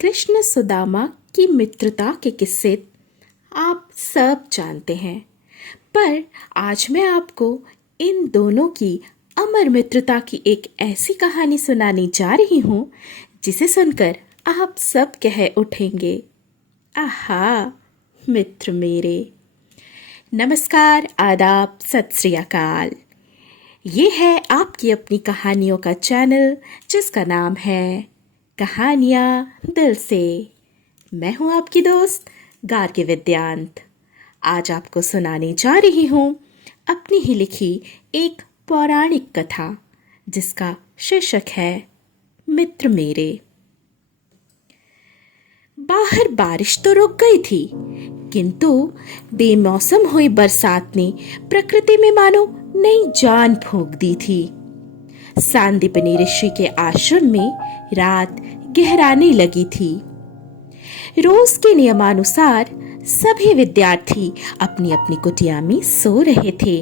कृष्ण सुदामा की मित्रता के किस्से आप सब जानते हैं, पर आज मैं आपको इन दोनों की अमर मित्रता की एक ऐसी कहानी सुनाने जा रही हूँ जिसे सुनकर आप सब कह उठेंगे, आहा, मित्र मेरे। नमस्कार, आदाब, सत श्री अकाल। ये है आपकी अपनी कहानियों का चैनल जिसका नाम है कहानियाँ दिल से। मैं हूँ आपकी दोस्त गार्गी विद्यांत। आज आपको सुनाने जा रही हूँ अपनी ही लिखी एक पौराणिक कथा जिसका शीर्षक है मित्र मेरे। बाहर बारिश तो रुक गई थी, किंतु बेमौसम हुई बरसात ने प्रकृति में मानो नई जान फूंक दी थी। सांदीपनी ऋषि के आश्रम में रात गहराने लगी थी। रोज के नियमानुसार सभी विद्यार्थी अपनी अपनी कुटिया में सो रहे थे।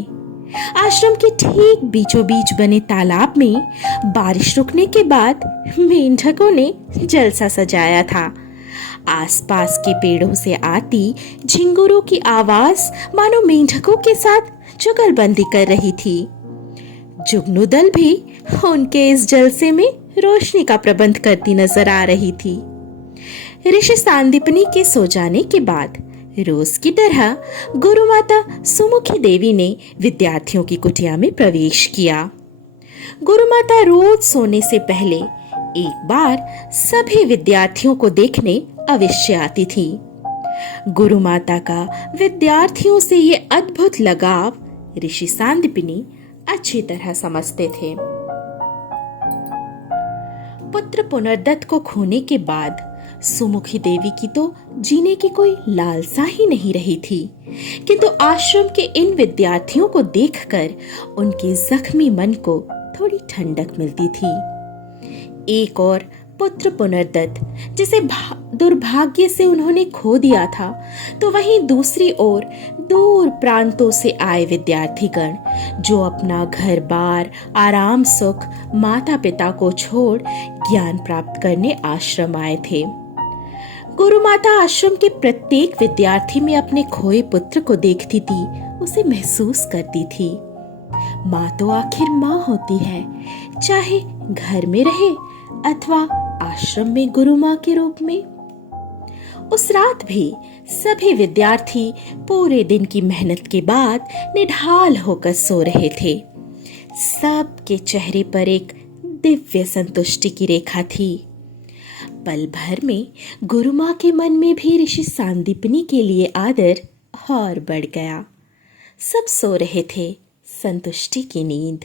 आश्रम के ठीक बीचों बीच बने तालाब में बारिश रुकने के बाद मेंढकों ने जलसा सजाया था। आसपास के पेड़ों से आती झिंगुरों की आवाज मानो मेंढकों के साथ जुगलबंदी कर रही थी। जुगनू दल भी उनके इस जलसे में रोशनी का प्रबंध करती नजर आ रही थी। ऋषि सांदीपनी के सो जाने के बाद रोज की तरह गुरु माता सुमुखी देवी ने विद्यार्थियों की कुटिया में प्रवेश किया। गुरु माता रोज सोने से पहले एक बार सभी विद्यार्थियों को देखने अवश्य आती थी। गुरु माता का विद्यार्थियों से ये अद्भुत लगाव ऋषि सांदीपनी अच्छी तरह समझते थे। पुत्र पुनर्दत्त को खोने के बाद सुमुखी देवी की तो जीने की कोई लालसा ही नहीं रही थी, किंतु आश्रम के इन विद्यार्थियों को देखकर उनके जख्मी मन को थोड़ी ठंडक मिलती थी। एक और पुत्र पुनर्दत्त जिसे दुर्भाग्य से उन्होंने खो दिया था, तो वहीं दूसरी ओर दूर प्रांतों से आए विद्यार्थीगण जो अपना घर बार, आराम सुख, माता पिता को छोड़ ज्ञान प्राप्त करने आश्रम आए थे। गुरु माता आश्रम के प्रत्येक विद्यार्थी में अपने खोए पुत्र को देखती थी, उसे महसूस करती थी। माँ तो आखिर माँ होती है, चाहे घर में रहे अथवा आश्रम में गुरु माँ के रूप में। उस रात भी सभी विद्यार्थी पूरे दिन की मेहनत के बाद निढाल होकर सो रहे थे। सबके चेहरे पर एक दिव्य संतुष्टि की रेखा थी। पल भर में गुरु माँ के मन में भी ऋषि सांदीपनी के लिए आदर और बढ़ गया। सब सो रहे थे संतुष्टि की नींद।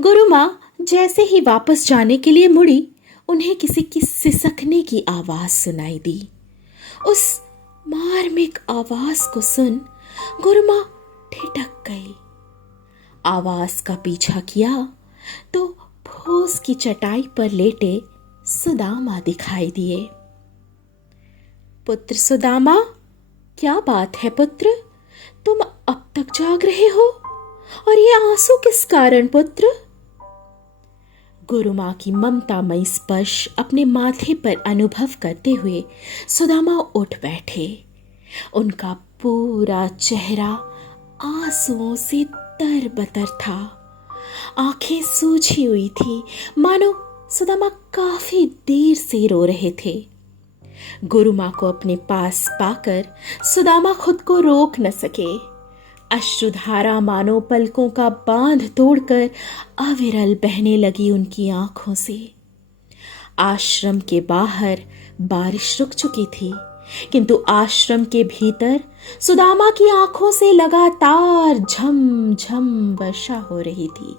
गुरु माँ जैसे ही वापस जाने के लिए मुड़ी, उन्हें किसी की सिसकने की आवाज सुनाई दी। उस मार्मिक आवाज को सुन गुरु माँ ठिठक गई। आवाज का पीछा किया तो फूस की चटाई पर लेटे सुदामा दिखाई दिए। पुत्र सुदामा, क्या बात है पुत्र, तुम अब तक जाग रहे हो, और ये आंसू किस कारण पुत्र? गुरु माँ की ममतामयी स्पर्श अपने माथे पर अनुभव करते हुए सुदामा उठ बैठे। उनका पूरा चेहरा आंसुओं से तरबतर था। आंखें सूजी हुई थी, मानो सुदामा काफी देर से रो रहे थे। गुरु माँ को अपने पास पाकर सुदामा खुद को रोक न सके। अश्रुधारा मानो पलकों का बांध तोड़कर अविरल बहने लगी उनकी आंखों से। आश्रम के बाहर बारिश रुक चुकी थी, किंतु आश्रम के भीतर सुदामा की आंखों से लगातार झमझम वर्षा हो रही थी।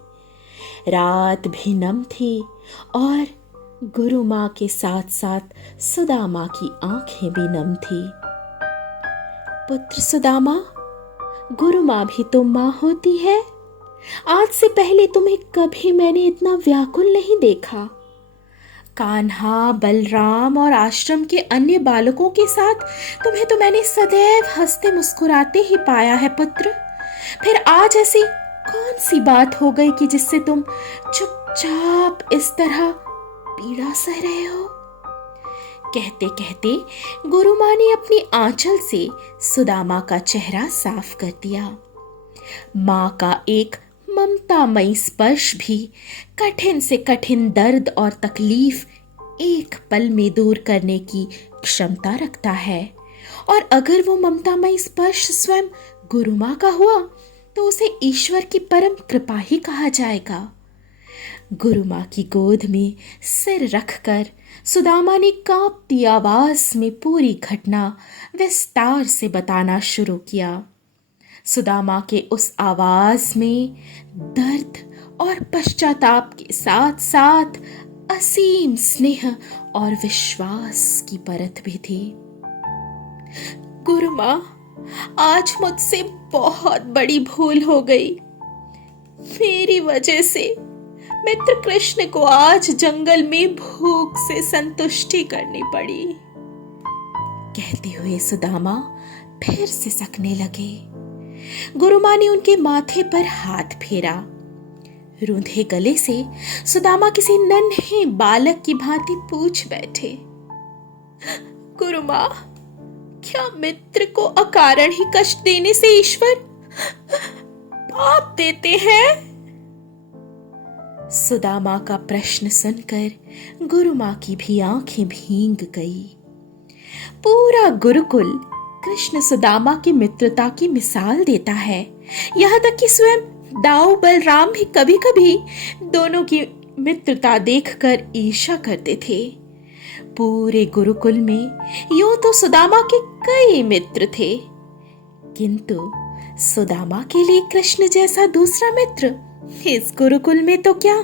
रात भी नम थी और गुरु माँ के साथ साथ सुदामा की आंखें भी नम थी। पुत्र सुदामा, गुरु माँ भी तो माँ होती है। आज से पहले तुम्हें कभी मैंने इतना व्याकुल नहीं देखा। कान्हा, बलराम और आश्रम के अन्य बालकों के साथ तुम्हें तो मैंने सदैव हंसते मुस्कुराते ही पाया है पुत्र। फिर आज ऐसी कौन सी बात हो गई कि जिससे तुम चुपचाप इस तरह पीड़ा सह रहे हो? कहते कहते गुरु माँ ने अपनी आंचल से सुदामा का चेहरा साफ कर दिया। माँ का एक ममतामयी स्पर्श भी कठिन से कठिन दर्द और तकलीफ एक पल में दूर करने की क्षमता रखता है। और अगर वो ममतामयी स्पर्श स्वयं गुरु माँ का हुआ तो उसे ईश्वर की परम कृपा ही कहा जाएगा। गुरु माँ की गोद में सिर रखकर सुदामा ने कांपती आवाज में पूरी घटना विस्तार से बताना शुरू किया। सुदामा के उस आवाज में दर्द और पश्चाताप के साथ साथ असीम स्नेह और विश्वास की परत भी थी। गुरु माँ, आज मुझसे बहुत बड़ी भूल हो गई। मेरी वजह से मित्र कृष्ण को आज जंगल में भूख से संतुष्टि करनी पड़ी। कहते हुए सुदामा फिर सिसकने लगे। गुरु माँ ने उनके माथे पर हाथ फेरा। रूंधे गले से सुदामा किसी नन्हे बालक की भांति पूछ बैठे, गुरु माँ, क्या मित्र को अकारण ही कष्ट देने से ईश्वर पाप देते हैं? सुदामा का प्रश्न सुनकर गुरु माँ की भी आंखें भीग गई। पूरा गुरुकुल कृष्ण सुदामा की मित्रता की मिसाल देता है। यहाँ तक कि स्वयं दाऊ बलराम भी कभी कभी दोनों की मित्रता देखकर ईर्ष्या करते थे। पूरे गुरुकुल में यूं तो सुदामा के कई मित्र थे, किंतु सुदामा के लिए कृष्ण जैसा दूसरा मित्र इस गुरुकुल में तो क्या,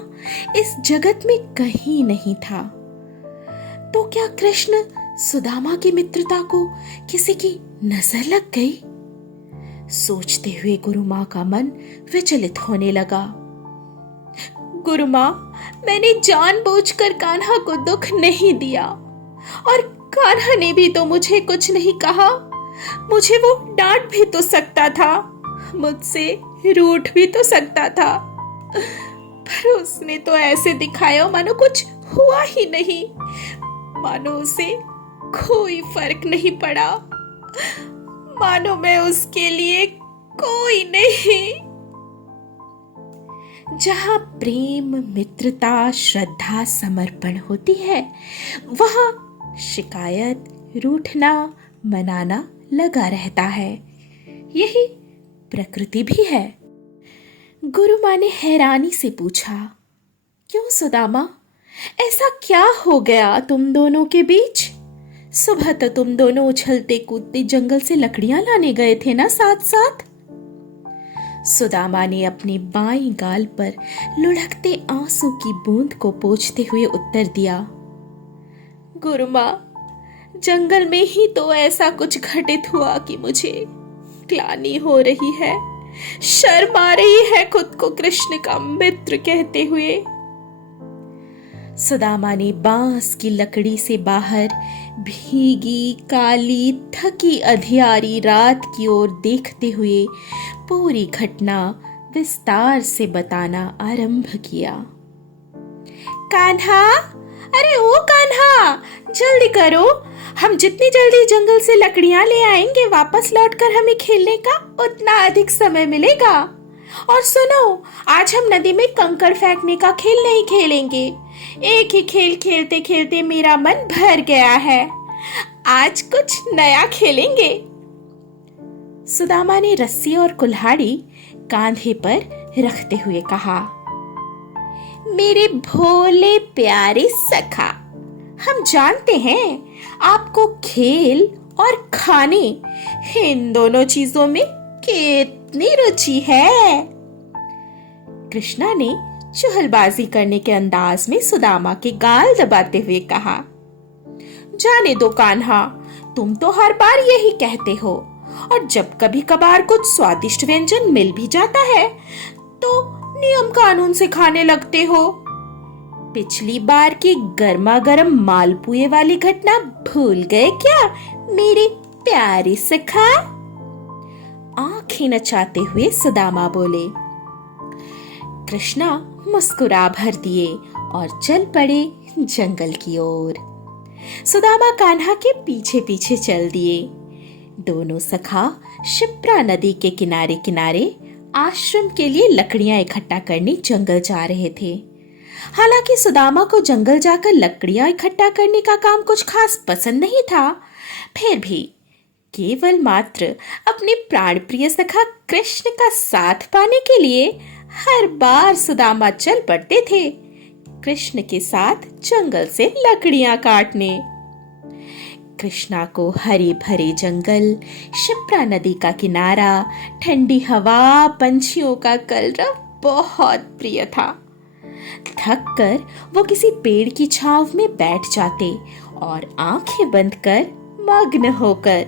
इस जगत में कहीं नहीं था। तो क्या कृष्ण सुदामा की मित्रता को किसी की नजर लग गई? सोचते हुए गुरु माँ का मन विचलित होने लगा। गुरु माँ, मैंने जानबूझकर कान्हा को दुख नहीं दिया और कान्हा ने भी तो मुझे कुछ नहीं कहा। मुझे वो डांट भी तो सकता था, मुझसे रूठ भी तो सकता था, पर उसने तो ऐसे दिखाया मानो कुछ हुआ ही नहीं, मानो उसे कोई फर्क नहीं पड़ा, मानो मैं उसके लिए कोई नहीं। जहां प्रेम, मित्रता, श्रद्धा, समर्पण होती है, वहां शिकायत, रूठना, मनाना लगा रहता है। यही प्रकृति भी है। गुरु माँ ने हैरानी से पूछा, क्यों सुदामा, ऐसा क्या हो गया तुम दोनों के बीच? सुबह तो तुम दोनों उछलते कूदते जंगल से लकड़ियां लाने गए थे ना साथ साथ? सुदामा ने अपने बाईं गाल पर लुढ़कते आंसू की बूंद को पोंछते हुए उत्तर दिया, गुरु माँ, जंगल में ही तो ऐसा कुछ घटित हुआ कि मुझे ग्लानि हो रही है, शर्म आ रही है खुद को कृष्ण का मित्र कहते हुए। सुदामा ने बांस की लकड़ी से बाहर भीगी, काली, थकी अंधियारी रात की ओर देखते हुए पूरी घटना विस्तार से बताना आरंभ किया। कान्हा, अरे ओ कान्हा, जल्दी करो, हम जितनी जल्दी जंगल से लकड़ियां ले आएंगे, वापस लौटकर हमें खेलने का उतना अधिक समय मिलेगा। और सुनो, आज हम नदी में कंकड़ फेंकने का खेल नहीं खेलेंगे। एक ही खेल खेलते खेलते मेरा मन भर गया है, आज कुछ नया खेलेंगे। सुदामा ने रस्सी और कुल्हाड़ी कांधे पर रखते हुए कहा, मेरे भोले प्यारे सखा, हम जानते हैं आपको खेल और खाने, इन दोनों चीजों में कितनी रुचि है। कृष्णा ने चुहलबाजी करने के अंदाज में सुदामा के गाल दबाते हुए कहा, जाने दो कान्हा, तुम तो हर बार यही कहते हो, और जब कभी कभार कुछ स्वादिष्ट व्यंजन मिल भी जाता है तो नियम कानून से खाने लगते हो। पिछली बार की गर्मा गर्म मालपुए वाली घटना भूल गए क्या मेरे प्यारे सखा? आंखें नचाते हुए सुदामा बोले। कृष्णा मुस्कुरा भर दिए और चल पड़े जंगल की ओर। सुदामा कान्हा के पीछे पीछे चल दिए। दोनों सखा शिप्रा नदी के किनारे किनारे आश्रम के लिए लकड़ियां इकट्ठा करने जंगल जा रहे थे। हालांकि सुदामा को जंगल जाकर लकड़ियां इकट्ठा करने का काम कुछ खास पसंद नहीं था, फिर भी केवल मात्र अपने प्राण प्रिय सखा कृष्ण का साथ पाने के लिए हर बार सुदामा चल पड़ते थे कृष्ण के साथ जंगल से लकड़ियां काटने। कृष्णा को हरे भरे जंगल, शिप्रा नदी का किनारा, ठंडी हवा, पंछियों का कलरव बहुत प्रिय था। थक कर वो किसी पेड़ की छांव में बैठ जाते और आंखें बंद कर मग्न होकर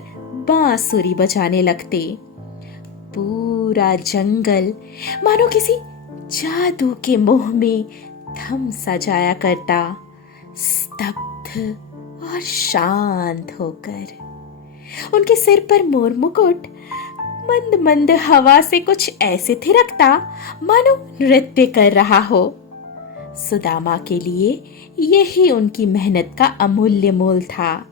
बांसुरी बजाने लगते। पूरा जंगल मानो किसी जादू के मोह में थम सा जाया करता, स्तब्ध और शांत होकर। उनके सिर पर मोर मुकुट मंद मंद हवा से कुछ ऐसे थिरकता मानो नृत्य कर रहा हो। सुदामा के लिए यही उनकी मेहनत का अमूल्य मोल था,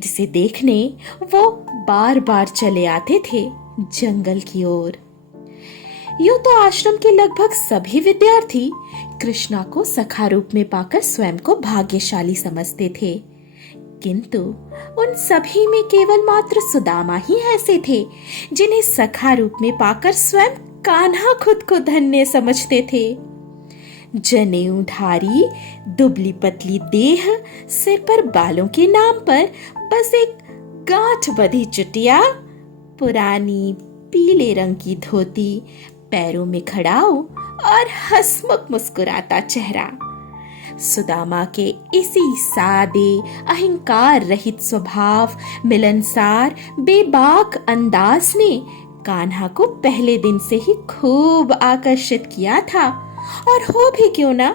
जिसे देखने वो बार बार चले आते थे जंगल की ओर। यूं तो आश्रम के लगभग सभी विद्यार्थी कृष्णा को सखा रूप में पाकर स्वयं को भाग्यशाली समझते थे, किंतु उन सभी में केवल मात्र सुदामा ही ऐसे थे जिन्हें सखा रूप में पाकर स्वयं कान्हा खुद को धन्य समझते थे। जनेऊधारी दुबली पतली देह, सिर पर बालों के नाम पर बस एक गांठ बंधी चुटिया, पुरानी पीले रंग की धोती, पैरों में खड़ाऊ और हंसमुख मुस्कुराता चेहरा। सुदामा के इसी सादे, अहंकार रहित स्वभाव, मिलनसार, बेबाक अंदाज ने कान्हा को पहले दिन से ही खूब आकर्षित किया था। और हो भी क्यों ना,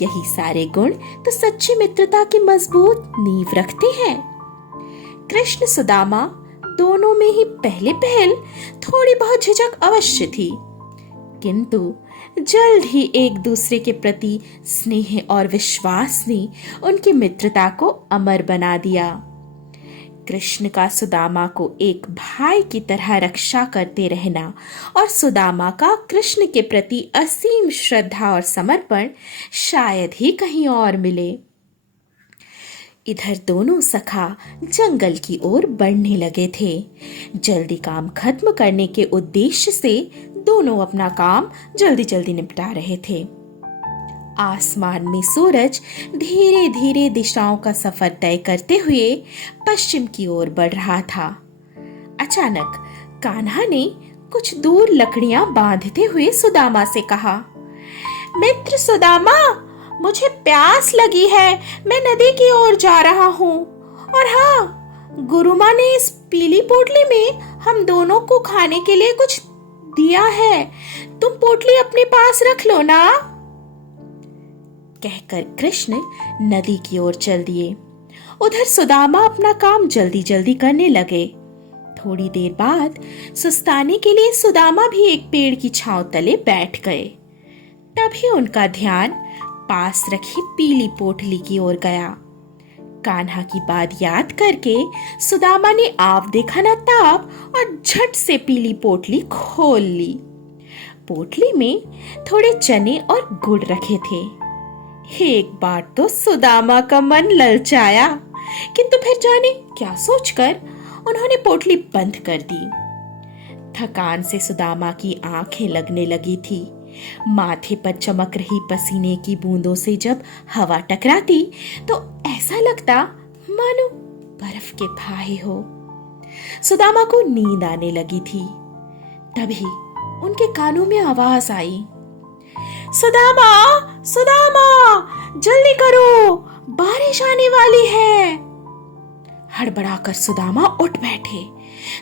यही सारे गुण तो सच्ची मित्रता की मजबूत नींव रखते हैं। कृष्ण सुदामा दोनों में ही पहले पहल थोड़ी बहुत झिझक अवश्य थी, किंतु जल्द ही एक दूसरे के प्रति स्नेह और विश्वास ने उनकी मित्रता को अमर बना दिया। कृष्ण का सुदामा को एक भाई की तरह रक्षा करते रहना और सुदामा का कृष्ण के प्रति असीम श्रद्धा और समर्पण शायद ही कहीं और मिले। इधर दोनों सखा जंगल की ओर बढ़ने लगे थे। जल्दी काम खत्म करने के उद्देश्य से दोनों अपना काम जल्दी जल्दी निपटा रहे थे। आसमान में सूरज धीरे धीरे दिशाओं का सफर तय करते हुए पश्चिम की ओर बढ़ रहा था। अचानक कान्हा ने कुछ दूर लकड़ियां बांधते हुए सुदामा से कहा, मित्र सुदामा, मुझे प्यास लगी है, मैं नदी की ओर जा रहा हूँ। और हाँ, गुरुमा ने इस पीली पोटली में हम दोनों को खाने के लिए कुछ दिया है, तुम पोटली अपने पास रख लो ना। कहकर कृष्ण नदी की ओर चल दिए। उधर सुदामा अपना काम जल्दी जल्दी करने लगे। थोड़ी देर बाद सुस्ताने के लिए सुदामा भी एक पेड़ की छांव तले बैठ गए। तभी उनका ध्यान पास रखी पीली पोटली की ओर गया। कान्हा की बात याद करके सुदामा ने आप देखा ना ताप और झट से पीली पोटली खोल ली। पोटली में थोड़े चने और गुड़ रखे थे। एक बार तो सुदामा का मन ललचाया, किंतु फिर जाने क्या सोचकर उन्होंने पोटली बंद कर दी। थकान से सुदामा की आंखें लगने लगी थी। माथे पर चमक रही पसीने की बूंदों से जब हवा टकराती तो ऐसा लगता मानो बर्फ के फाहे हो। सुदामा को नींद आने लगी थी। तभी उनके कानों में आवाज आई, सुदामा, सुदामा, जल्दी करो, बारिश आने वाली है। हड़बड़ाकर सुदामा उठ बैठे।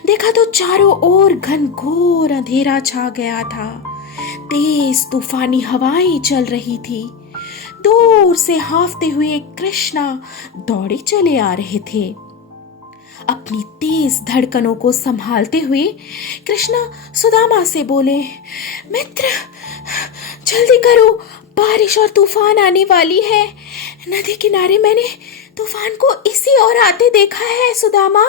देखा तो चारों ओर घनघोर अंधेरा छा गया था। तेज तूफानी हवाएं चल रही थी। दूर से हांफते हुए कृष्णा दौड़े चले आ रहे थे। अपनी तेज धड़कनों को संभालते हुए कृष्णा सुदामा से बोले, मित्र, जल्दी करो, बारिश और तूफान आने वाली है। नदी किनारे मैंने तूफान को इसी ओर आते देखा है सुदामा।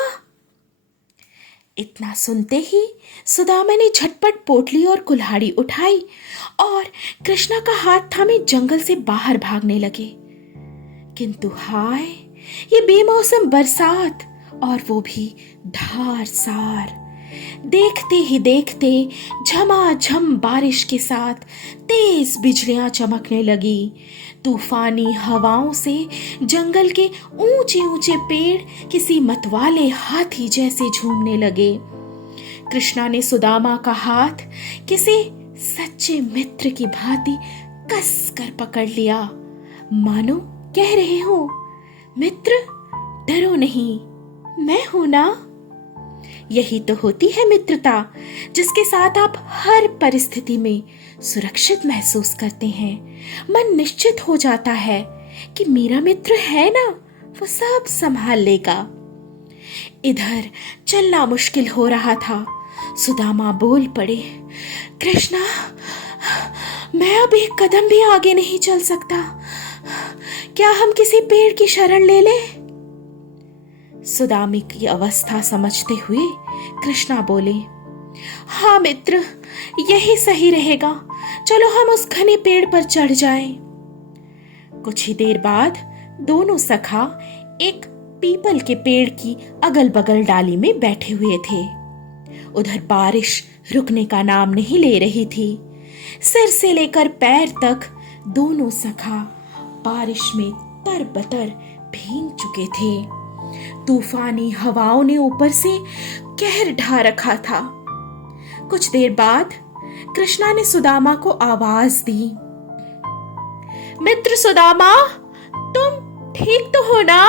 इतना सुनते ही सुदामा ने झटपट पोटली और कुल्हाड़ी उठाई और कृष्णा का हाथ थामे जंगल से बाहर भागने लगे। किंतु हाय, ये बेमौसम बरसात और वो भी धारसार। देखते ही देखते झमाझम बारिश के साथ तेज बिजलियां चमकने लगी। तूफानी हवाओं से जंगल के ऊंचे ऊंचे पेड़ किसी मतवाले हाथी जैसे झूमने लगे। कृष्णा ने सुदामा का हाथ किसी सच्चे मित्र की भांति कस कर पकड़ लिया, मानो कह रहे हो, मित्र डरो नहीं, मैं हूं ना। यही तो होती है मित्रता, जिसके साथ आप हर परिस्थिति में सुरक्षित महसूस करते हैं। मन निश्चित हो जाता है कि मेरा मित्र है ना, वो सब संभाल लेगा। इधर चलना मुश्किल हो रहा था। सुदामा बोल पड़े, कृष्णा, मैं अब एक कदम भी आगे नहीं चल सकता। क्या हम किसी पेड़ की शरण ले लें? सुदामा की अवस्था समझते हुए कृष्णा बोले, हाँ मित्र, यही सही रहेगा। चलो हम उस घने पेड़ पर चढ़ जाएं। कुछ ही देर बाद दोनों सखा एक पीपल के पेड़ की अगल बगल डाली में बैठे हुए थे। उधर बारिश रुकने का नाम नहीं ले रही थी। सिर से लेकर पैर तक दोनों सखा बारिश में तरबतर भीग चुके थे। तूफानी हवाओं ने ऊपर से कहर ढा रखा था। कुछ देर बाद कृष्णा ने सुदामा को आवाज दी, मित्र सुदामा, तुम ठीक तो हो ना?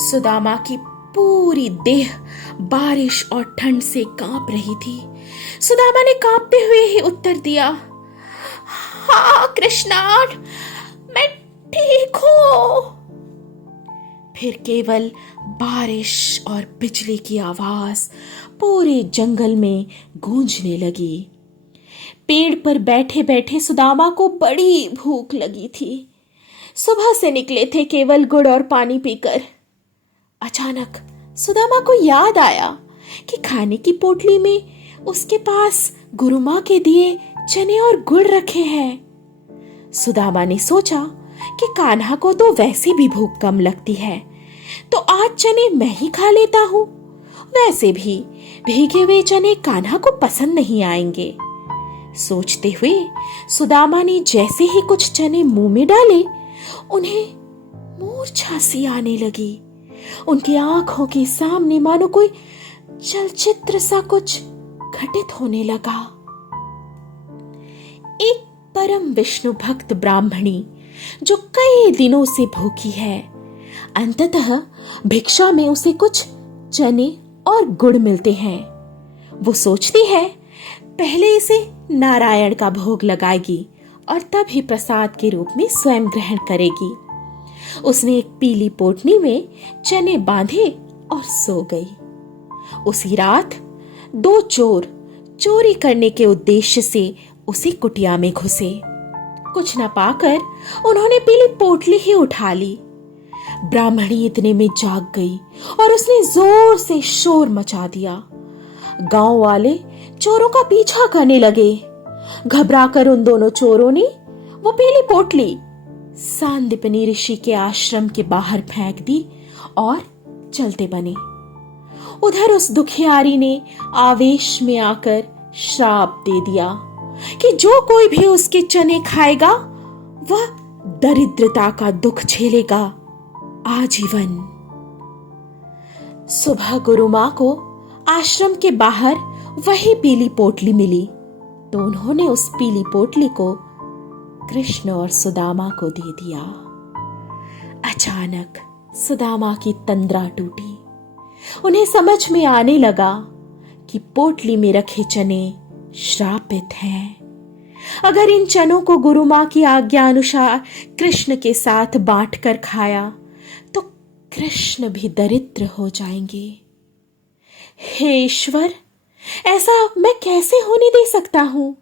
सुदामा की पूरी देह बारिश और ठंड से कांप रही थी। सुदामा ने कांपते हुए ही उत्तर दिया, हाँ कृष्णा, मैं ठीक हूं। फिर केवल बारिश और बिजली की आवाज पूरे जंगल में गूंजने लगी। पेड़ पर बैठे बैठे सुदामा को बड़ी भूख लगी थी। सुबह से निकले थे केवल गुड़ और पानी पीकर। अचानक सुदामा को याद आया कि खाने की पोटली में उसके पास गुरुमा के दिए चने और गुड़ रखे हैं। सुदामा ने सोचा कि कान्हा को तो वैसे भी भूख कम लगती है, तो आज चने मैं ही खा लेता हूं। वैसे भी भीगे हुए चने कान्हा को पसंद नहीं आएंगे। सोचते हुए सुदामा ने जैसे ही कुछ चने मुंह में डाले, उन्हें मूर्छा सी आने लगी। उनकी आंखों के सामने मानो कोई चलचित्र सा कुछ घटित होने लगा। एक परम विष्णु भक्त ब्राह्मणी जो कई दिनों से भूखी है, अंततः भिक्षा में उसे कुछ चने और गुड़ मिलते हैं। वो सोचती है पहले इसे नारायण का भोग लगाएगी और तब ही प्रसाद के रूप में स्वयं ग्रहण करेगी। उसने एक पीली पोटली में चने बांधे और सो गई। उसी रात दो चोर चोरी करने के उद्देश्य से उसी कुटिया में घुसे। कुछ न पाकर उन्होंने पीली पोटली ही उठा ली। ब्राह्मणी इतने में जाग गई और उसने जोर से शोर मचा दिया। गांव वाले चोरों का पीछा करने लगे। घबराकर उन दोनों चोरों ने वो पीली पोटली सांदीपनि ऋषि के आश्रम के बाहर फेंक दी और चलते बने। उधर उस दुखियारी ने आवेश में आकर श्राप दे दिया कि जो कोई भी उसके चने खाएगा वह दरिद्रता का दुख झेलेगा आजीवन। सुबह गुरु मां को आश्रम के बाहर वही पीली पोटली मिली, तो उन्होंने उस पीली पोटली को कृष्ण और सुदामा को दे दिया। अचानक सुदामा की तंद्रा टूटी। उन्हें समझ में आने लगा कि पोटली में रखे चने श्रापित हैं। अगर इन चनों को गुरु मां की आज्ञा अनुसार कृष्ण के साथ बांटकर खाया तो कृष्ण भी दरिद्र हो जाएंगे। हे ईश्वर, ऐसा मैं कैसे होने दे सकता हूं?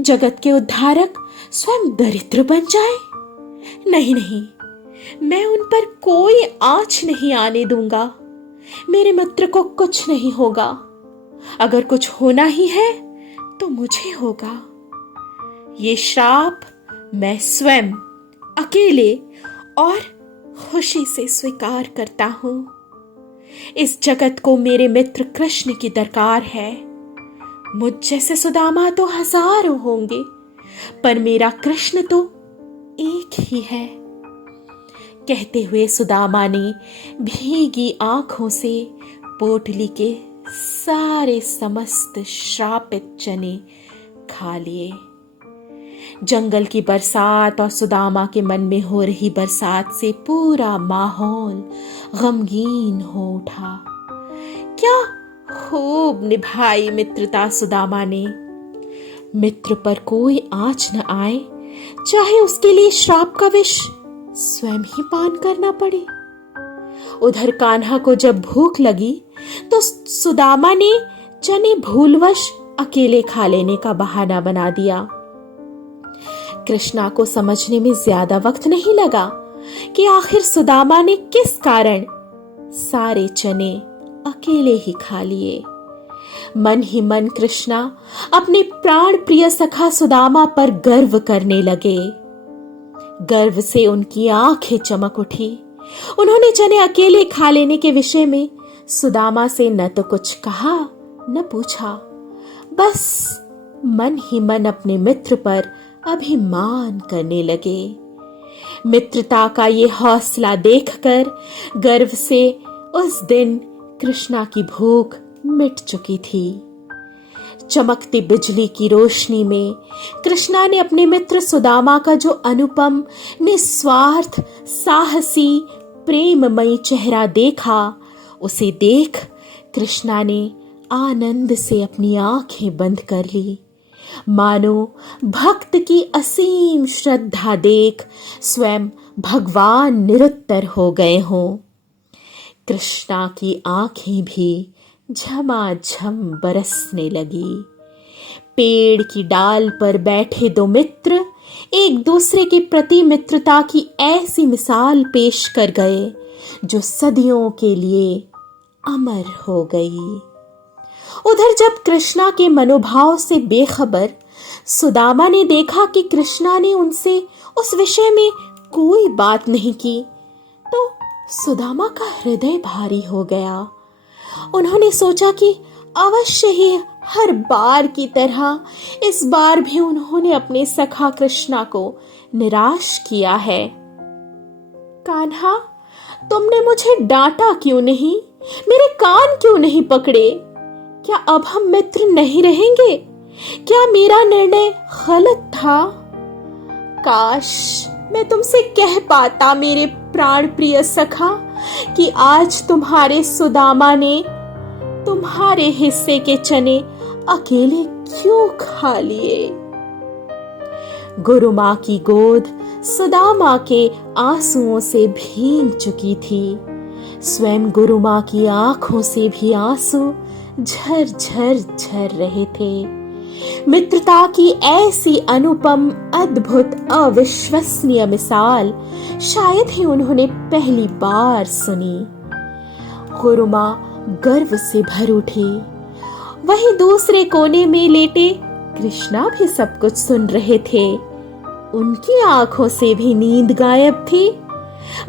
जगत के उद्धारक स्वयं दरिद्र बन जाए? नहीं नहीं, मैं उन पर कोई आँच नहीं आने दूंगा। मेरे मित्र को कुछ नहीं होगा। अगर कुछ होना ही है तो मुझे होगा। ये श्राप मैं स्वयं अकेले और खुशी से स्वीकार करता हूं। इस जगत को मेरे मित्र कृष्ण की दरकार है। मुझ जैसे सुदामा तो हजारों होंगे, पर मेरा कृष्ण तो एक ही है। कहते हुए सुदामा ने भीगी आंखों से पोटली के सारे समस्त श्रापित चने खा लिए। जंगल की बरसात और सुदामा के मन में हो रही बरसात से पूरा माहौल गमगीन हो उठा। क्या खूब निभाई मित्रता सुदामा ने। मित्र पर कोई आँच न आए, चाहे उसके लिए श्राप का विष स्वयं ही पान करना पड़े। उधर कान्हा को जब भूख लगी तो सुदामा ने चने भूलवश अकेले खा लेने का बहाना बना दिया। कृष्णा को समझने में ज्यादा वक्त नहीं लगा कि आखिर सुदामा ने किस कारण सारे चने अकेले ही खा लिए। मन ही मन कृष्णा अपने प्राण प्रिय सखा सुदामा पर गर्व करने लगे। गर्व से उनकी आंखें चमक उठी। उन्होंने चने अकेले खा लेने के विषय में सुदामा से न तो कुछ कहा न पूछा, बस मन ही मन अपने मित्र पर अभिमान करने लगे। मित्रता का ये हौसला देखकर गर्व से उस दिन कृष्णा की भूख मिट चुकी थी। चमकती बिजली की रोशनी में कृष्णा ने अपने मित्र सुदामा का जो अनुपम, निस्वार्थ, साहसी, प्रेममयी चेहरा देखा, उसे देख कृष्णा ने आनंद से अपनी आंखें बंद कर ली। मानो भक्त की असीम श्रद्धा देख स्वयं भगवान निरुत्तर हो गए हों। कृष्णा की आंखें भी झमाझम बरसने लगी। पेड़ की डाल पर बैठे दो मित्र एक दूसरे के प्रति मित्रता की ऐसी मिसाल पेश कर गए जो सदियों के लिए अमर हो गई। उधर जब कृष्णा के मनोभाव से बेखबर सुदामा ने देखा कि कृष्णा ने उनसे उस विषय में कोई बात नहीं की, तो सुदामा का हृदय भारी हो गया। उन्होंने सोचा कि अवश्य ही हर बार की तरह इस बार भी उन्होंने अपने सखा कृष्णा को निराश किया है। कान्हा, तुमने मुझे डांटा क्यों नहीं? मेरे कान क्यों नहीं पकड़े? क्या अब हम मित्र नहीं रहेंगे? क्या मेरा निर्णय गलत था? काश मैं तुमसे कह पाता मेरे प्राण प्रिय सखा कि आज तुम्हारे सुदामा ने तुम्हारे हिस्से के चने अकेले क्यों खा लिए। गुरु माँ की गोद सुदामा के आंसुओं से भीग चुकी थी। स्वयं गुरु माँ की आंखों से भी आंसू झर झर झर रहे थे। मित्रता की ऐसी अनुपम, अद्भुत, अविश्वसनीय मिसाल शायद ही उन्होंने पहली बार सुनी। गुरु माँ गर्व से भर उठी। वहीं दूसरे कोने में लेटे कृष्णा भी सब कुछ सुन रहे थे। उनकी आंखों से भी नींद गायब थी।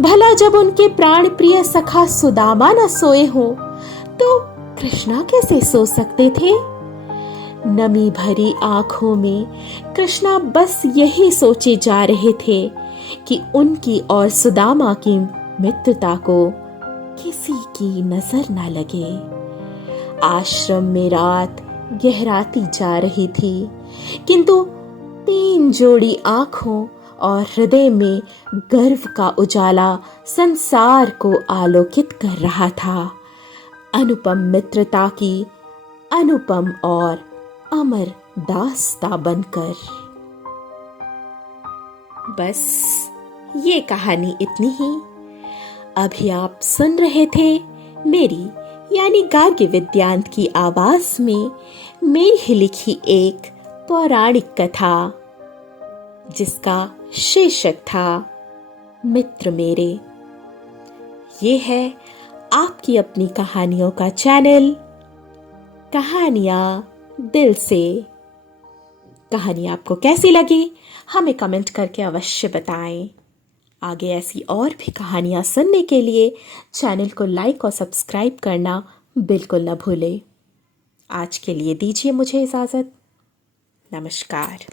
भला जब उनके प्राण प्रिय सखा सुदामा न सोए हो तो कृष्णा कैसे सो सकते थे? नमी भरी आंखों में कृष्णा बस यही सोचे जा रहे थे कि उनकी और सुदामा की मित्रता को किसी की नजर न लगे। आश्रम में रात गहराती जा रही थी, किंतु 3 जोड़ी आंखों और हृदय में गर्व का उजाला संसार को आलोकित कर रहा था। अनुपम मित्रता की अनुपम और अमर दास्तां बनकर। बस ये कहानी इतनी ही। अभी आप सुन रहे थे मेरी यानी गार्गी विद्यांत की आवाज में मेरी ही लिखी एक पौराणिक कथा, जिसका शीर्षक था मित्र मेरे। ये है आपकी अपनी कहानियों का चैनल, कहानियां दिल से। कहानी आपको कैसी लगी हमें कमेंट करके अवश्य बताएं। आगे ऐसी और भी कहानियां सुनने के लिए चैनल को लाइक और सब्सक्राइब करना बिल्कुल न भूलें। आज के लिए दीजिए मुझे इजाजत। नमस्कार।